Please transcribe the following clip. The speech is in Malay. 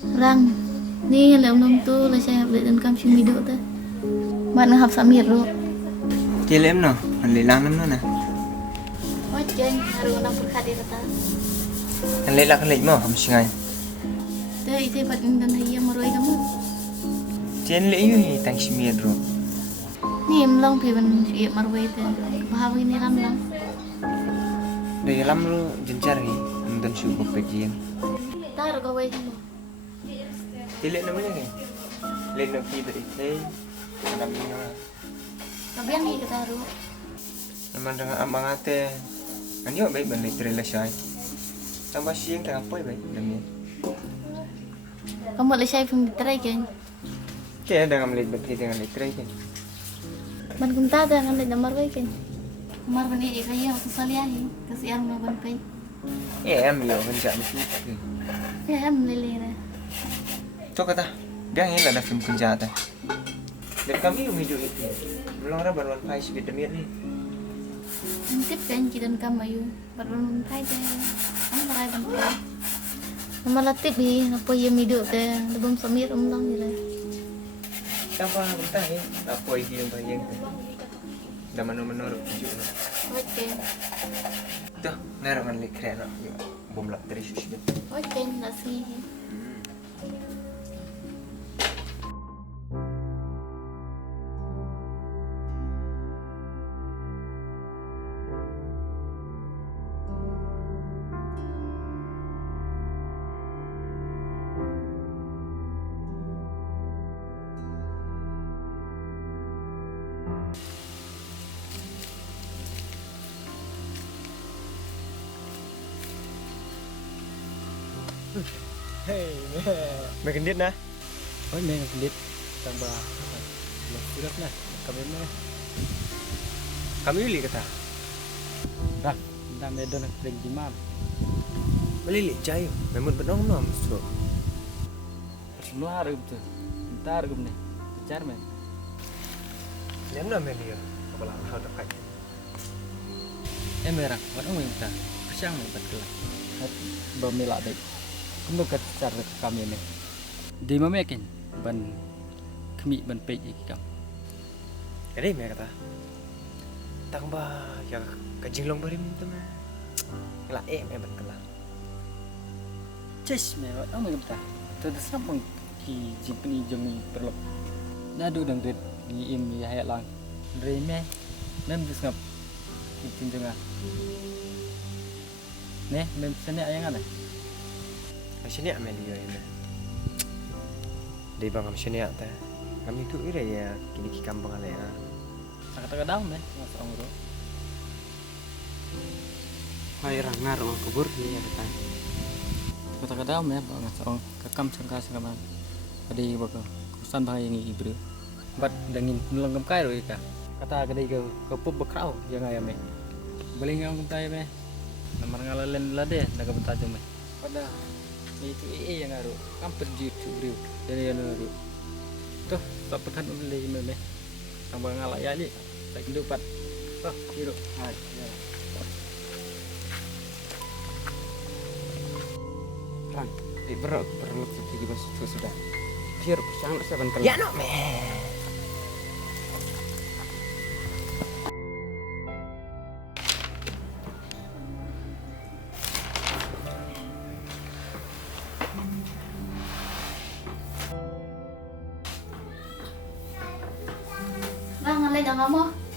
Rang, ni lem nom tu la saya beli dan kam sing midok tu. Mat ngahap samir ro. Cilem no, anli lang nam no na. Wajen haru nang perkat dia kata. Anli lak anli mo ham singai. Tu ite pat dan iya maroi kamu. Cien le yu hi tang simir ro. Ni em long pi ban iya maroi tu. Bahau ini ram long. Dari lam ro jencar hi, dan su ko pejien. Tar ko wai kamu. Cilek namanya ke? Le no pi beri tei. Nam ni na. Kabiang ni kata ro. Naman dengan amang ate. Anyo baik ban le trela sai. Tambah siang tengah poi baik demi. Kamu le saya pun ditrai kan. Kaya dengan le bagi dengan le trei kan. Ban kum ta dengan le namar wai kan. Mar ban ni kaya aku saliahi. Kasi ang ban pai. Em yo kan jam su. Ya em le le ra. Tu kata, dia ni lah dah film kerja ta. Dan kami hidup itu. Belum ada baruan pai sebit demi ni. Tip kan kidan kam ayu. Ban pai je. Am marai ban pai. Namala tip hi apa ye midok te lebom samir long ni lah. Tanpa entah ya, apa yang bayang. Dah mana-mana rujuk. Okey. Tuh, ngarangan le keren nak. Bom lak dari susu. Okey, nasi. Hey, makan dia na. Oi meng kulit tambah sudah nah kabelnya Kami beli kata. rak ndam medon pring jimam Beli cai. Memang benong nom stro. semua harus tu entar gum ne jar men Yang nam beli ya. Kepala hal dekat. merah wadong meng ta pisang men betul hat bamila dek kumno kat jar kami ne di mamekin ban kemi ban pej ikam Jadi mereka kata. Tak bah ya kajing long beri minta mah. Kelak memang kelak. ches me wadong meng ta tu sampung ki jipni jongi perlo nadu dang red ni im ya hay lang reme mem dus ngap itin jonga ne mem sene ayang ana Sini Amelia ini. Di bang kami sini ada. Kami tu ira ya kini ki kampung ale ya. kata daun me mas ongro Hai rangar orang kubur ni ada tan. kata daun me mas ong kakam sangka sangkaman adi baka kusan bahaya ngi ibru bat dangin nulangam kai ro ika kata kadai ke pup bakrau yang ayam me beli ngam tai me namar ngalalen lade daga bentaj me pada itu yang aru kam pergi tu bru dari yang aru tuh tak pekan beli me tambah ngalak ya li tak dupat tuh kiro hai Rang, perlu pergi bos itu sudah. Biar sangat saban kalau. Ya no me. Rang, ngalai dah kamu.